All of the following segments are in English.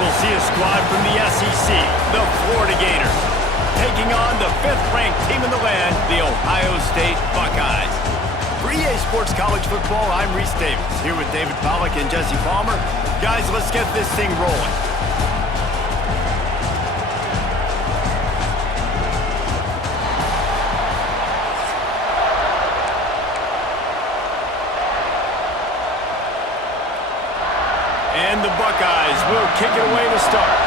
we'll see a squad from the SEC, the Florida Gators, taking on the 5th-ranked team in the land, the Ohio State Buckeyes. For EA Sports College Football, I'm Reese Davis, here with David Pollack and Jesse Palmer. Guys, let's get this thing rolling. And the Buckeyes will kick it away to start.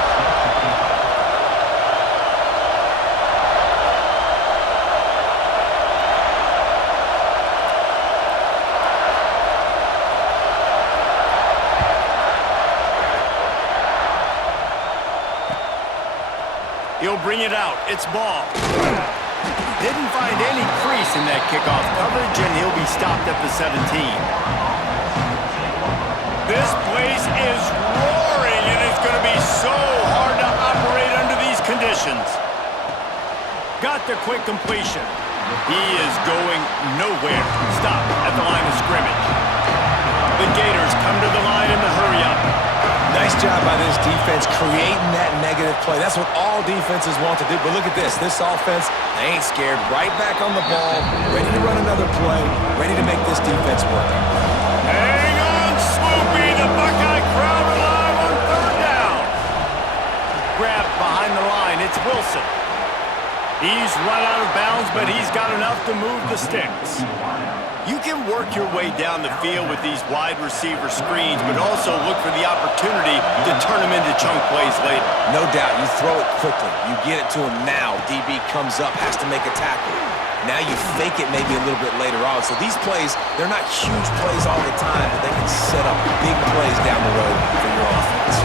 He'll bring it out. It's ball. Didn't find any crease in that kickoff coverage, and he'll be stopped at the 17. This place is roaring, and it's going to be so hard to operate under these conditions. Got the quick completion. He is going nowhere. Stop at the line of scrimmage. The Gators come to the line in the hurry-up. Nice job by this defense creating that negative play. That's what all defenses want to do. But look at this. This offense, they ain't scared. Right back on the ball, ready to run another play, ready to make this defense work. Hang on, Swoopy. The Buckeye crowd alive on 3rd down. Grabbed behind the line. It's Wilson. He's run out of bounds, but he's got enough to move the sticks. You can work your way down the field with these wide receiver screens, but also look for the opportunity to turn them into chunk plays later. No doubt. You throw it quickly. You get it to him now. DB comes up, has to make a tackle. Now you fake it maybe a little bit later on. So these plays, they're not huge plays all the time, but they can set up big plays down the road for your offense.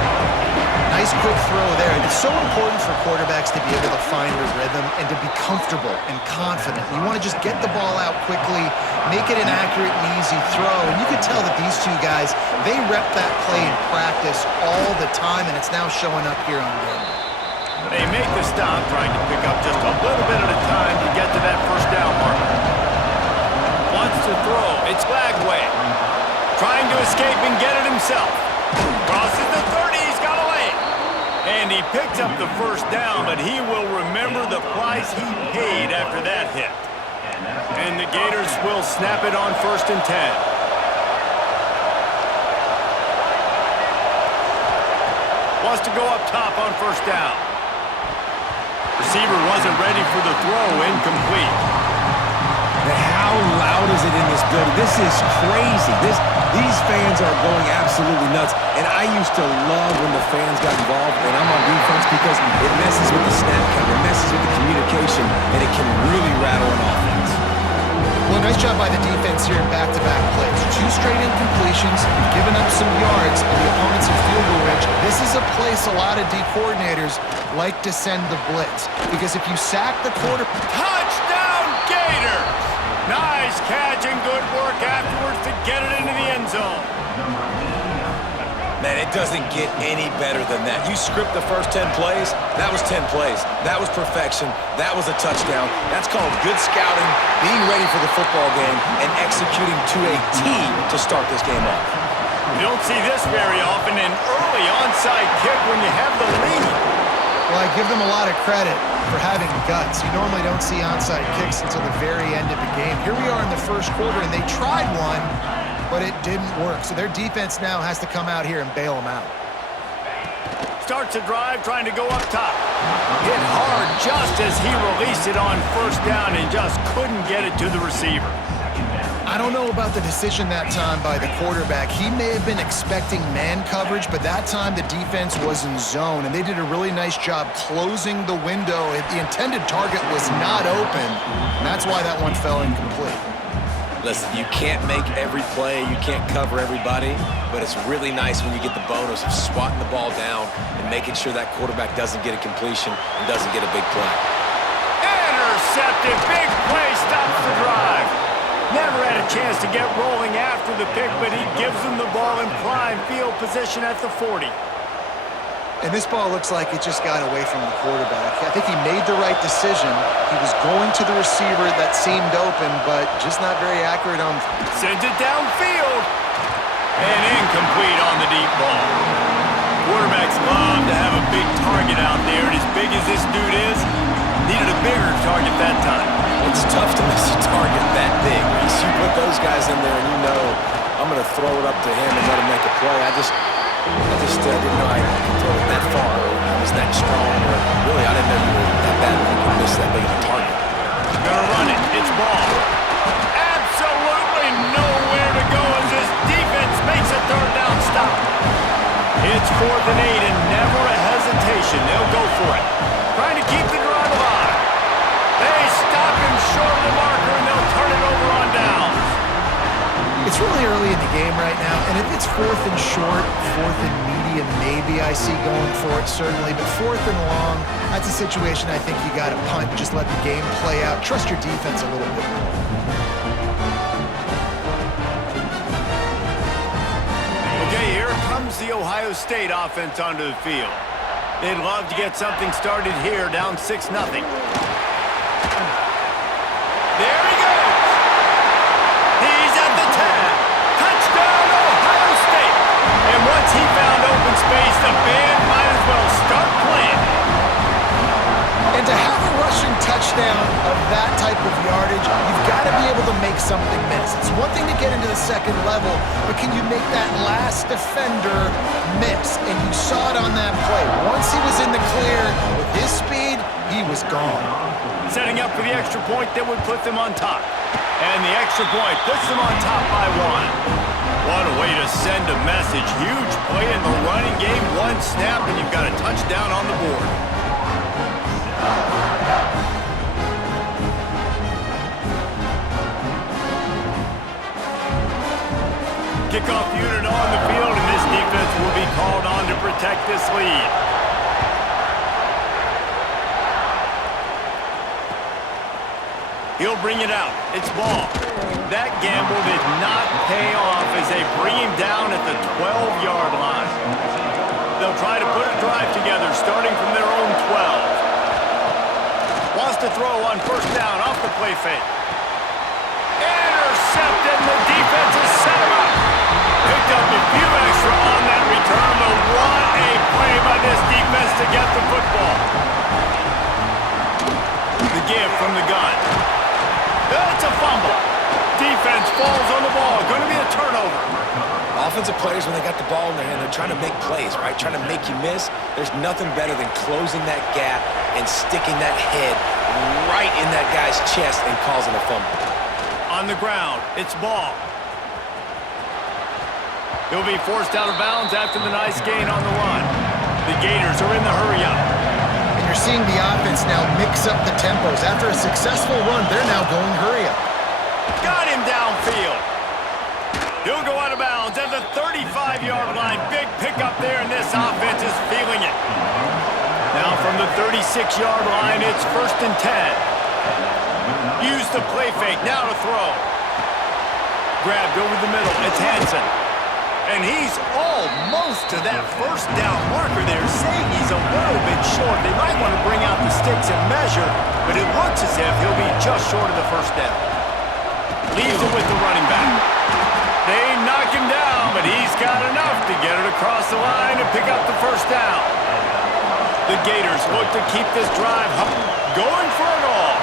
Nice quick throw there. And it's so important for quarterbacks to be able to find a rhythm and to be comfortable and confident. You want to just get the ball out quickly, make it an accurate and easy throw. And you could tell that these two guys, they rep that play in practice all the time, and it's now showing up here on game. They make the stop, trying to pick up just a little bit at a time to get to that 1st down marker. Wants to throw. It's Lagway. Trying to escape and get it himself. Crosses the 30. He's got away. And he picked up the 1st down, but he will remember the price he paid after that hit. And the Gators will snap it on 1st and 10. Wants to go up top on 1st down. Receiver wasn't ready for the throw. Incomplete. How loud is it in this building? This is crazy. These fans are going absolutely nuts. And I used to love when the fans got involved, and I'm on defense, because it messes with the snap count, it messes with the communication, and it can really rattle an offense. Well, nice job by the defense here in back-to-back plays. 2 straight incompletions, giving up some yards, and the opponent's in field goal range. This is a place a lot of D coordinators like to send the blitz, because if you sack the quarterback... Touchdown, Gators! Nice catch and good work afterwards to get it into the end zone. Man, it doesn't get any better than that. You script the first 10 plays, that was 10 plays. That was perfection. That was a touchdown. That's called good scouting, being ready for the football game, and executing to a T to start this game off. You don't see this very often, an early onside kick when you have the lead. Well, I give them a lot of credit for having guts. You normally don't see onside kicks until the very end of the game. Here we are in the 1st quarter, and they tried one, but it didn't work. So their defense now has to come out here and bail them out. Starts a drive trying to go up top. Hit hard just as he released it on 1st down and just couldn't get it to the receiver. I don't know about the decision that time by the quarterback. He may have been expecting man coverage, but that time the defense was in zone, and they did a really nice job closing the window. The intended target was not open, and that's why that one fell incomplete. Listen, you can't make every play, you can't cover everybody, but it's really nice when you get the bonus of swatting the ball down and making sure that quarterback doesn't get a completion and doesn't get a big play. Intercepted, big play, stops the drive. Never had a chance to get rolling after the pick, but he gives them the ball in prime field position at the 40. And this ball looks like it just got away from the quarterback. I think he made the right decision. He was going to the receiver that seemed open, but just not very accurate on... Sends it downfield. And incomplete on the deep ball. Quarterbacks love to have a big target out there, and as big as this dude is, needed a bigger target that time. It's tough to miss a target that big. You put those guys in there and you know I'm going to throw it up to him and let him make a play. I just didn't know I could throw it that far. I was that strong. Or really, I didn't know you were that bad that you could miss that big of a target. Gonna run it. It's ball. Absolutely nowhere to go as this defense makes a third down stop. It's 4th and 8 and never a hesitation. They'll go for it. Trying to keep the drive alive. They stop him short of the marker and they'll turn it over on downs. It's really early in the game right now, and if it's 4th and short, 4th and medium, maybe I see going for it, certainly. But 4th and long, that's a situation I think you got to punt. Just let the game play out. Trust your defense a little bit more. Okay, here comes the Ohio State offense onto the field. They'd love to get something started here, down 6-0. There he goes. He's at the 10. Touchdown, Ohio State. And once he found open space, the band might as well start playing. And to have a rushing touchdown of that type of yardage, you've got to be able to make something miss. It's one thing to get into the second level, but can you make that last defender miss? And you saw it on that play. Once he was in the clear with his speed, he was gone. Setting up for the extra point that would put them on top. And the extra point puts them on top by 1. What a way to send a message. Huge play in the running game. One snap and you've got a touchdown on the board. Kickoff unit on the field, and this defense will be called on to protect this lead. He'll bring it out. It's ball. That gamble did not pay off as they bring him down at the 12-yard line. They'll try to put a drive together starting from their own 12. Wants to throw on 1st down off the play fake. Intercepted, and the defense has set him up. Picked up a few extra on that return, but what a play by this defense to get the football. The give from the gun. That's a fumble. Defense falls on the ball. Going to be a turnover. Offensive players, when they got the ball in their hand, they're trying to make plays, right? Trying to make you miss. There's nothing better than closing that gap and sticking that head right in that guy's chest and causing a fumble. On the ground, it's ball. He'll be forced out of bounds after the nice gain on the run. The Gators are in the hurry-up. And you're seeing the offense now mix up the tempos. After a successful run, they're now going hurry-up. Got him downfield. He'll go out of bounds at the 35-yard line. Big pickup there, and this offense is feeling it. Now from the 36-yard line, it's 1st and 10. Use the play fake, now to throw. Grabbed over the middle, it's Hansen. And he's almost to that 1st down marker there, saying he's a little bit short. They might want to bring out the sticks and measure, but it looks as if he'll be just short of the 1st down. Leaves it with the running back. They knock him down, but he's got enough to get it across the line and pick up the 1st down. The Gators look to keep this drive going for it all.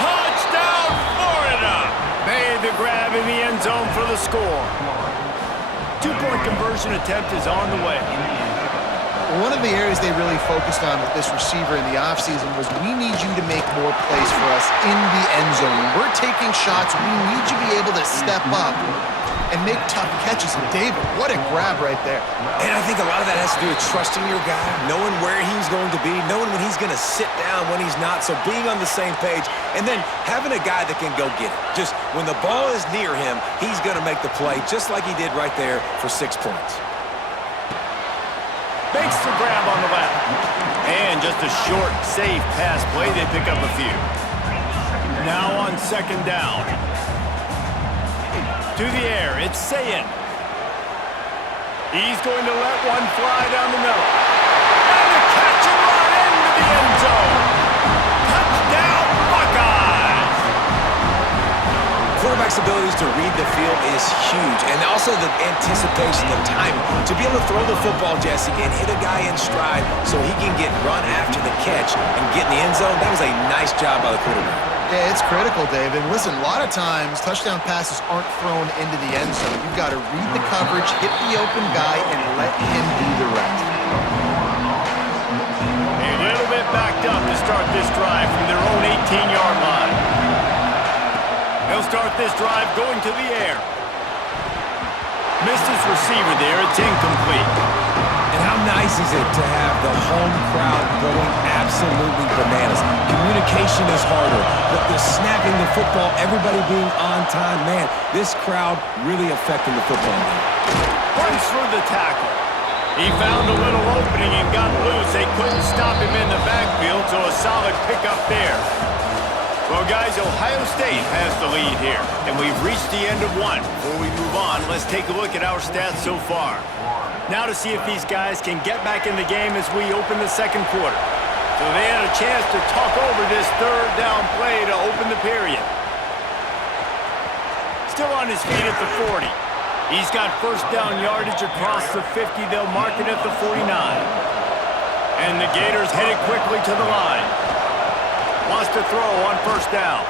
Touchdown, Florida! Made the grab in the end zone for the score. 2-point conversion attempt is on the way. One of the areas they really focused on with this receiver in the offseason was we need you to make more plays for us in the end zone. When we're taking shots, we need you to be able to step up and make tough catches. And David, what a grab right there. And I think a lot of that has to do with trusting your guy, knowing where he's going to be, knowing when he's going to sit down, when he's not, so being on the same page, and then having a guy that can go get it. Just when the ball is near him, he's going to make the play, just like he did right there for 6 points. Makes the grab on the left. And just a short, safe pass play. They pick up a few. Now on 2nd down. To the air, it's Sayin. He's going to let one fly down the middle. And the catch and run into the end zone. Touchdown, Buckeyes! quarterback's abilities to read the field is huge, and also the anticipation, the timing. To be able to throw the football, Jesse, and hit a guy in stride so he can get run after the catch and get in the end zone, that was a nice job by the quarterback. Yeah, it's critical, Dave. And listen, a lot of times, touchdown passes aren't thrown into the end zone. You've got to read the coverage, hit the open guy, and let him do the rest. A little bit backed up to start this drive from their own 18-yard line. They'll start this drive going to the air. Missed his receiver there. It's incomplete. And how nice is it to have the home crowd going absolutely bananas? Communication is harder. The snapping the football, everybody being on time. Man, this crowd really affecting the football game. Runs through the tackle. He found a little opening and got loose. They couldn't stop him in the backfield, so a solid pickup there. Well, guys, Ohio State has the lead here, and we've reached the end of one. Before we move on, let's take a look at our stats so far. Now to see if these guys can get back in the game as we open the second quarter. So they had a chance to talk over this third down play to open the period. Still on his feet at the 40. He's got first down yardage across the 50. They'll mark it at the 49. And the Gators headed quickly to the line. Wants to throw on first down.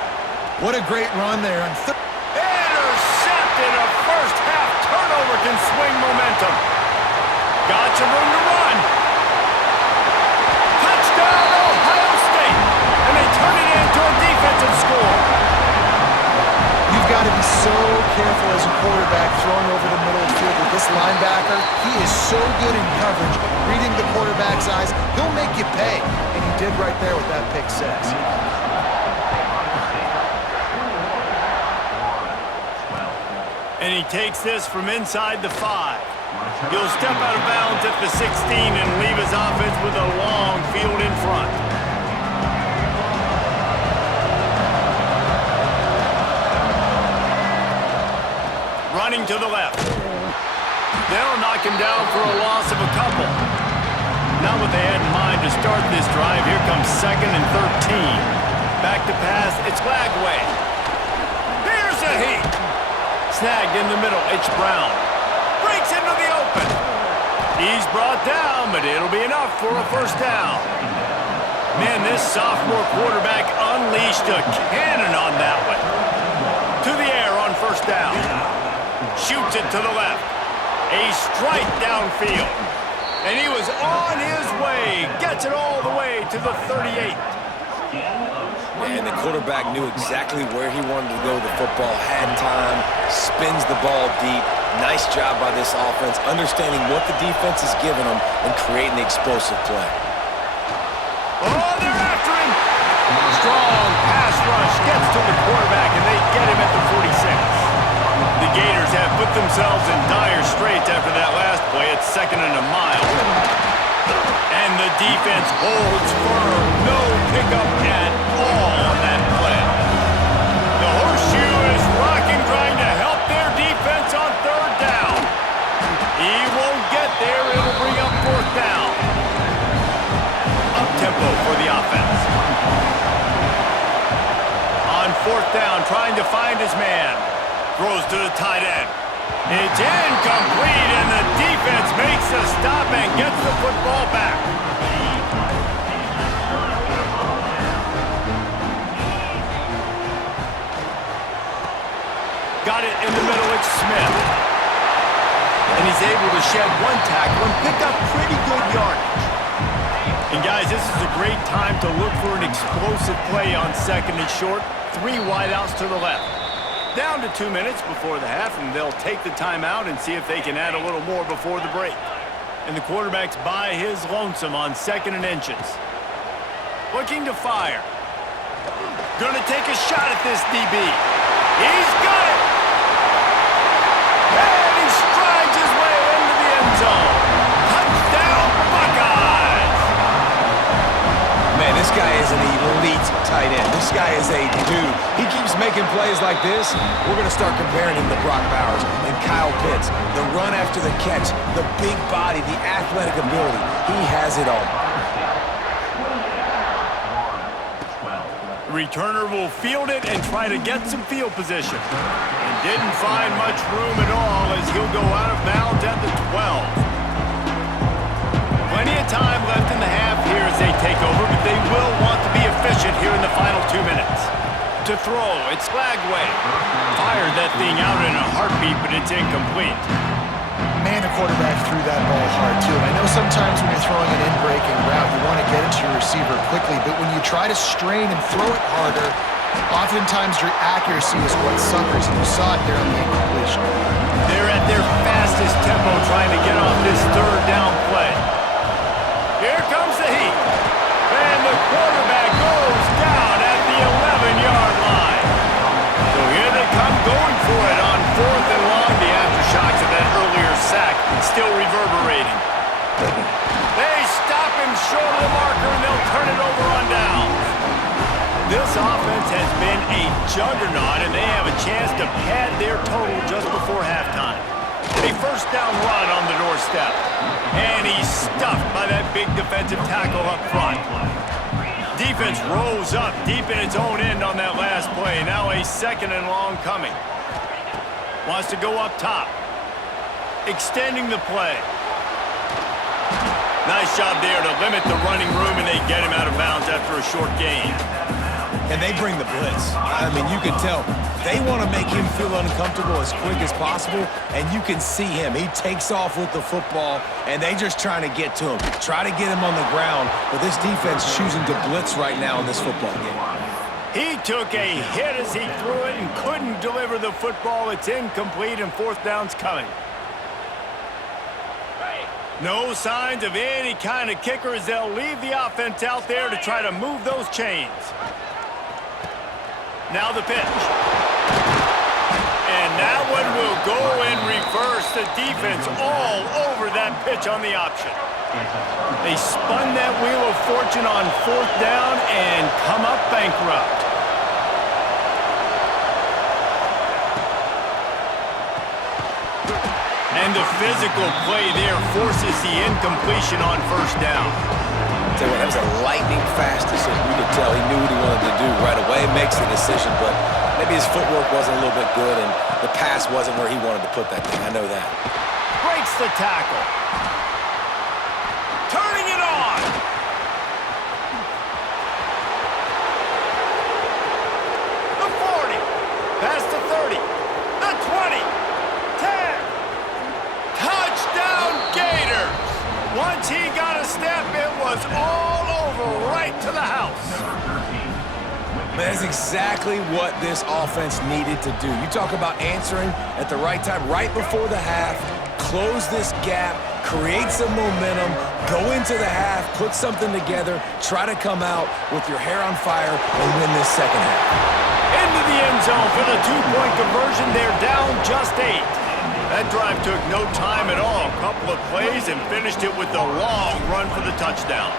What a great run there. Intercepted. A first half turnover can swing momentum. Got some room to run. Touchdown, Ohio State. And they turn it into a defensive score. You've got to be so careful as a quarterback throwing over the middle of the field with this linebacker. He is so good in coverage, reading the quarterback's eyes. He'll make you pay. And he did right there with that pick six. And he takes this from inside the 5. He'll step out of bounds at the 16 and leave his offense with a long field in front. Running to the left. They'll knock him down for a loss of a couple. Not what they had in mind to start this drive. Here comes 2nd and 13. Back to pass. It's Lagway. Here's a heat. Snagged in the middle. It's Brown. Breaks into the open. He's brought down, but it'll be enough for a first down. Man, this sophomore quarterback unleashed a cannon on that one. To the air on first down. Shoots it to the left. A strike downfield. And he was on his way. Gets it all the way to the 38. And the quarterback knew exactly where he wanted to go. The football had time, spins the ball deep. Nice job by this offense, understanding what the defense is giving them and creating the explosive play. Oh, they're after him. Strong pass rush gets to the quarterback, and they get him at the 46. The Gators have put themselves in dire straits after that last play. It's 2nd and a mile. And the defense holds firm. No pickup at all on that play. The horseshoe is rocking, trying to help their defense on third down. He won't get there. It'll bring up fourth down. Up-tempo for the offense. On fourth down, trying to find his man. Throws to the tight end. It's incomplete, and the defense makes the stop and gets the football back. Got it in the middle, it's Smith. And he's able to shed one tackle and pick up pretty good yardage. And guys, this is a great time to look for an explosive play on 2nd and short. 3 wideouts to the left. Down to 2 minutes before the half, and they'll take the timeout and see if they can add a little more before the break. And the quarterback's by his lonesome on 2nd and inches. Looking to fire. Gonna take a shot at this DB. He's got it! And he strides his way into the end zone. Touchdown, Buckeyes! Man, this guy is an elite tight end. This guy is a dude. He keeps making plays like this. We're going to start comparing him to Brock Bowers and Kyle Pitts. The run after the catch, the big body, the athletic ability. He has it all. returner will field it and try to get some field position. And didn't find much room at all as he'll go out of bounds at the 12. Plenty of time left in the half here as they take over, but they will want to be efficient here in the final 2 minutes. To throw, it's Lagway. Fired that thing out in a heartbeat, but it's incomplete. Man, the quarterback threw that ball hard, too. And I know sometimes when you're throwing an in-breaking route, you want to get it to your receiver quickly, but when you try to strain and throw it harder, oftentimes your accuracy is what suffers, and you saw it there on the incompletion. They're at their fastest tempo trying to get off this third down play. Here comes the heat. And the quarterback goes down at the 11-yard line. So here they come going for it on 4th and long. The aftershocks of that earlier sack still reverberating. They stop him short of the marker and they'll turn it over on downs. This offense has been a juggernaut and they have a chance to pad their total just before halftime. A first down run on the doorstep. And he's stuffed by that big defensive tackle up front. Defense rolls up deep in its own end on that last play. Now a 2nd and long coming. Wants to go up top. Extending the play. Nice job there to limit the running room, and they get him out of bounds after a short gain. And they bring the blitz. I mean, you can tell they want to make him feel uncomfortable as quick as possible, and you can see him. He takes off with the football, and they just trying to get to him, try to get him on the ground, but this defense choosing to blitz right now in this football game. He took a hit as he threw it and couldn't deliver the football. It's incomplete, and 4th down's coming. No signs of any kind of kicker as they'll leave the offense out there to try to move those chains. Now the pitch. And that one will go in reverse. The defense all over that pitch on the option. They spun that wheel of fortune on 4th down and come up bankrupt. And the physical play there forces the incompletion on 1st down. Tell you what, that was a lightning-fast decision. You could tell he knew what he wanted to do right away, makes the decision, but maybe his footwork wasn't a little bit good and the pass wasn't where he wanted to put that thing. I know that. Breaks the tackle. Turning it on. The 40. Past the 30. The 20. 10. Touchdown Gators. Once he got a step, it was all over right to the house. That's exactly what this offense needed to do. You talk about answering at the right time, right before the half, close this gap, create some momentum, go into the half, put something together, try to come out with your hair on fire and win this second half. Into the end zone for the 2-point conversion. They're down just 8. That drive took no time at all. A couple of plays and finished it with a long run for the touchdown.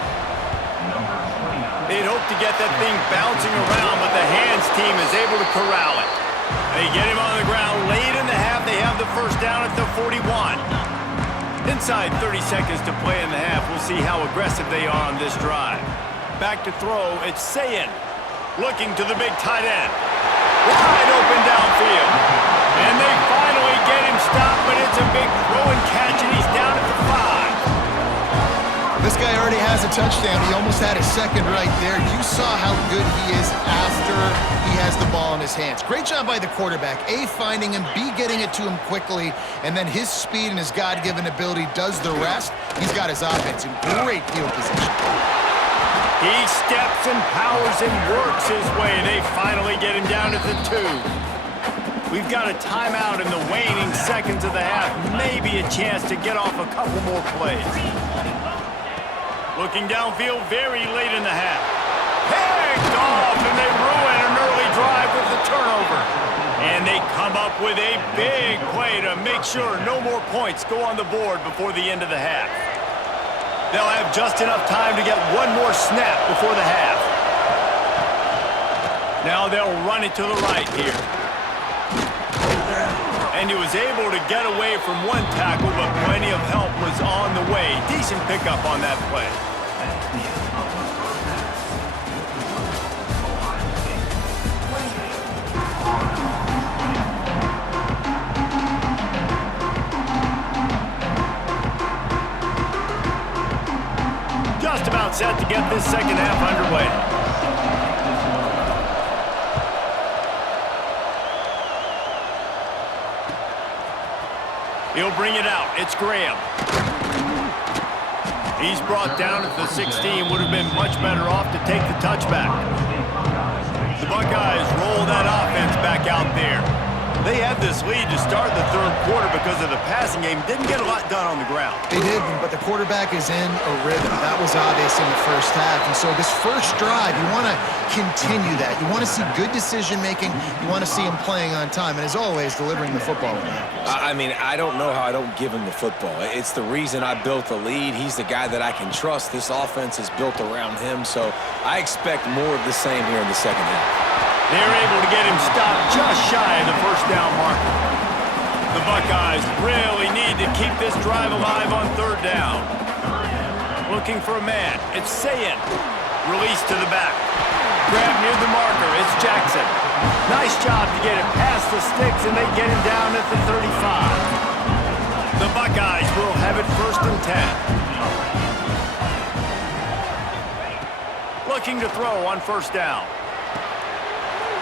They'd hoped to get that thing bouncing around, but the hands team is able to corral it. They get him on the ground late in the half. They have the first down at the 41. Inside 30 seconds to play in the half. We'll see how aggressive they are on this drive. Back to throw. It's Sayin. Looking to the big tight end. Wide open downfield. And they finally get him stopped, but it's a big throw and catch, and he's down at the 5. This guy already has a touchdown. He almost had a second right there. You saw how good he is after he has the ball in his hands. Great job by the quarterback. A, finding him, B, getting it to him quickly, and then his speed and his God-given ability does the rest. He's got his offense in great field position. He steps and powers and works his way. They finally get him down at the 2. We've got a timeout in the waning seconds of the half. Maybe a chance to get off a couple more plays. Looking downfield very late in the half. Picked off, and they ruin an early drive with the turnover. And they come up with a big play to make sure no more points go on the board before the end of the half. They'll have just enough time to get one more snap before the half. Now they'll run it to the right here. And he was able to get away from one tackle, but plenty of help was on the way. Decent pickup on that play. just about set to get this second half underway. He'll bring it out. It's Graham. He's brought down at the 16. Would have been much better off to take the touchback. The Buckeyes roll that offense back out there. They had this lead to start the third quarter because of the passing game. Didn't get a lot done on the ground. They did, but the quarterback is in a rhythm. That was obvious in the first half. And so this first drive, you want to continue that. You want to see good decision-making. You want to see him playing on time. And as always, delivering the football. I mean, I don't know how I don't give him the football. It's the reason I built the lead. He's the guy that I can trust. This offense is built around him. So I expect more of the same here in the second half. They're able to get him stopped just shy of the first down marker. The Buckeyes really need to keep this drive alive on third down. Looking for a man. It's Sayin. Release to the back. Grab near the marker. It's Jackson. Nice job to get it past the sticks, and they get him down at the 35. The Buckeyes will have it 1st and 10. Looking to throw on 1st down.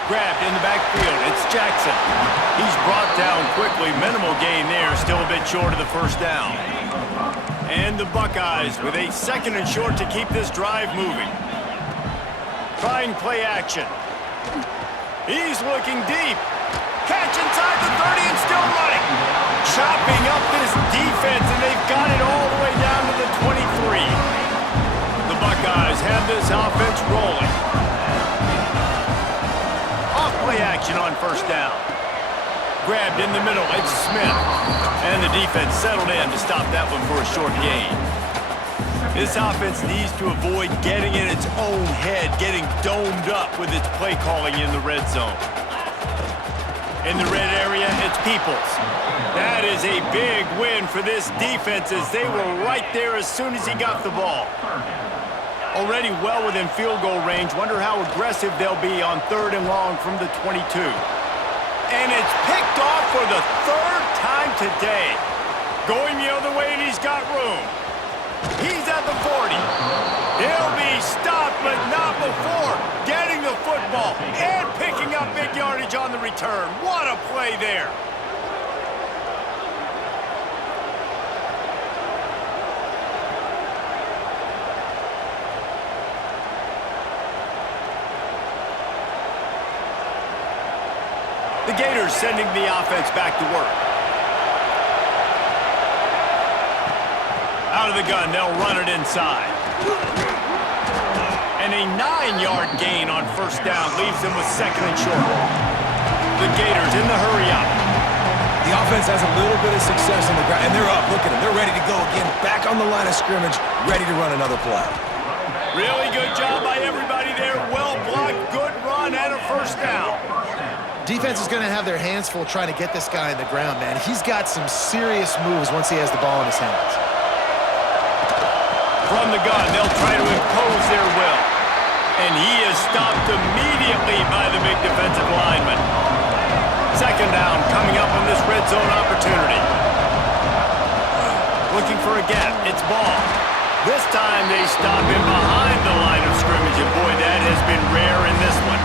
Grabbed in the backfield. It's Jackson. He's brought down quickly. Minimal gain there. Still a bit short of the 1st down. And the Buckeyes with a 2nd and short to keep this drive moving. Trying play action. He's looking deep. Catch inside the 30 and still running. Chopping up this defense, and they've got it all the way down to the 23. The Buckeyes have this offense rolling. Play action on 1st down. Grabbed in the middle. It's Smith. And the defense settled in to stop that one for a short gain. This offense needs to avoid getting in its own head, getting domed up with its play calling in the red zone. In the red area, it's Peoples. That is a big win for this defense as they were right there as soon as he got the ball. Already well within field goal range. Wonder how aggressive they'll be on 3rd and long from the 22. And it's picked off for the 3rd time today. Going the other way, and he's got room. He's at the 40. He'll be stopped, but not before getting the football and picking up big yardage on the return. What a play there. The Gators sending the offense back to work. Out of the gun, they'll run it inside. And a 9-yard gain on 1st down leaves them with 2nd and short. The Gators in the hurry up. The offense has a little bit of success on the ground, and they're up. Look at them. They're ready to go again. Back on the line of scrimmage, ready to run another play. Really good job by everybody there. Well blocked, good run, and a 1st down. Defense is going to have their hands full trying to get this guy in the ground, man. He's got some serious moves once he has the ball in his hands. From the gun, they'll try to impose their will. And he is stopped immediately by the big defensive lineman. 2nd down coming up on this red zone opportunity. Looking for a gap. It's Ball. This time they stop him behind the line of scrimmage, and boy, that has been rare in this one.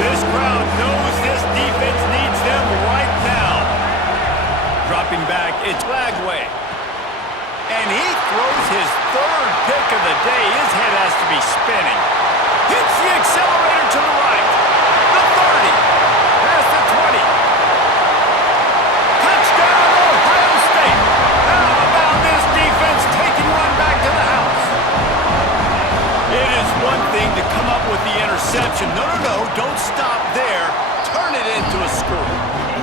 This crowd knows this defense needs them right now. Dropping back, it's Lagway. And he throws his 3rd pick of the day. His head has to be spinning. Hits the accelerator to the right. The 30. Past the 20. Touchdown, Ohio State. How about this defense taking one back to the house? It is one thing to come up with the interception. No, don't stop there. Turn it into a score.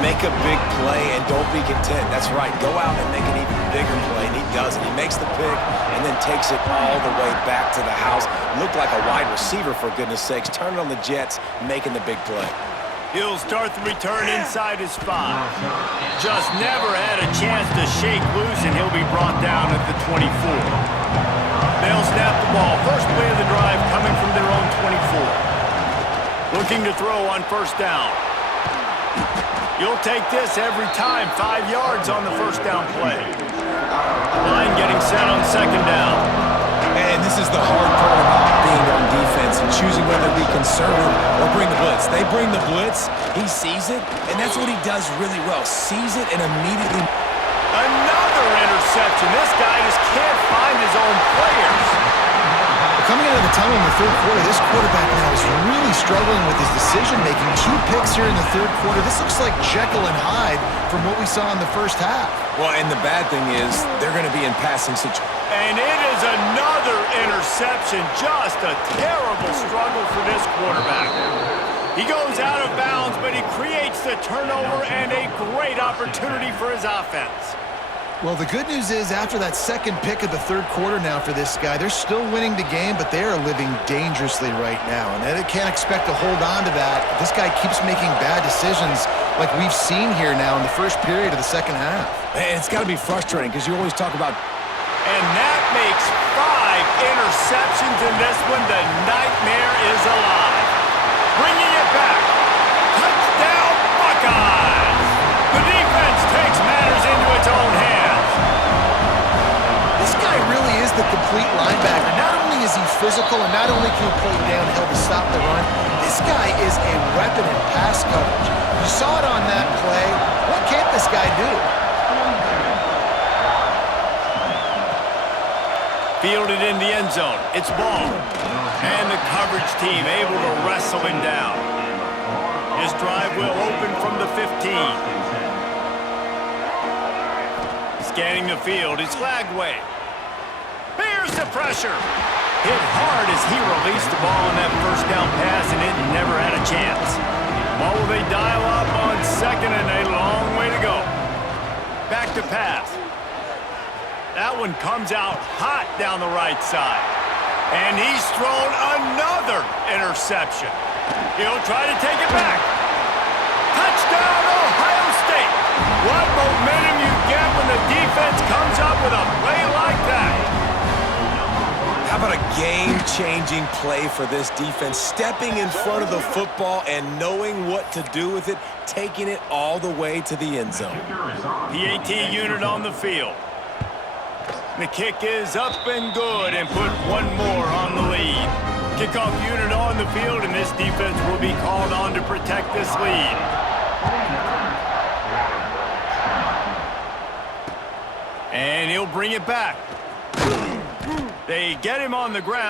Make a big play and don't be content. That's right. Go out and make an even bigger play, and he does it. He makes the pick and then takes it all the way back to the house. Looked like a wide receiver, for goodness sakes. Turning on the jets, making the big play. He'll start the return inside his 5. Just never had a chance to shake loose, and he'll be brought down at the 24. They'll snap the ball. First play of the drive coming from their own 24. Looking to throw on 1st down. You'll take this every time. 5 yards on the 1st down play. Line getting set on 2nd down. And This is the hard part about being on defense and choosing whether to be conservative or bring the blitz. They bring the blitz, he sees it, and that's what he does really well. Sees it and immediately... Another interception. This guy just can't find his own players. Coming out of the tunnel in the third quarter, this quarterback now is really struggling with his decision-making. 2 picks here in the third quarter. This looks like Jekyll and Hyde from what we saw in the first half. Well, and the bad thing is they're going to be in passing situations. And it is another interception. Just a terrible struggle for this quarterback. He goes out of bounds, but he creates the turnover and a great opportunity for his offense. Well, the good news is after that second pick of the third quarter now for this guy, they're still winning the game, but they are living dangerously right now. And they can't expect to hold on to that. This guy keeps making bad decisions like we've seen here now in the first period of the second half. And it's got to be frustrating because you always talk about... And that makes 5 interceptions in this one. The nightmare is alive. Bringing it back. Touchdown, Buckeyes! The defense takes matters into its own hands. This guy really is the complete linebacker. Not only is he physical and not only can he play downhill to stop the run, this guy is a weapon in pass coverage. You saw it on that play. What can't this guy do? Fielded in the end zone. It's ball. And the coverage team able to wrestle him down. His drive will open from the 15. Scanning the field, it's Lagway. Here's the pressure. Hit hard as he released the ball on that first down pass, and it never had a chance. What will they dial up on second, and a long way to go. Back to pass. That one comes out hot down the right side. And he's thrown another interception. He'll try to take it back. Touchdown, Ohio State. What momentum you get when the defense comes up with a play like that. How about a game-changing play for this defense? Stepping in front of the football and knowing what to do with it, taking it all the way to the end zone. PAT unit on the field. The kick is up and good, and put one more on the lead. Kickoff unit on the field, and this defense will be called on to protect this lead. And he'll bring it back. They get him on the ground.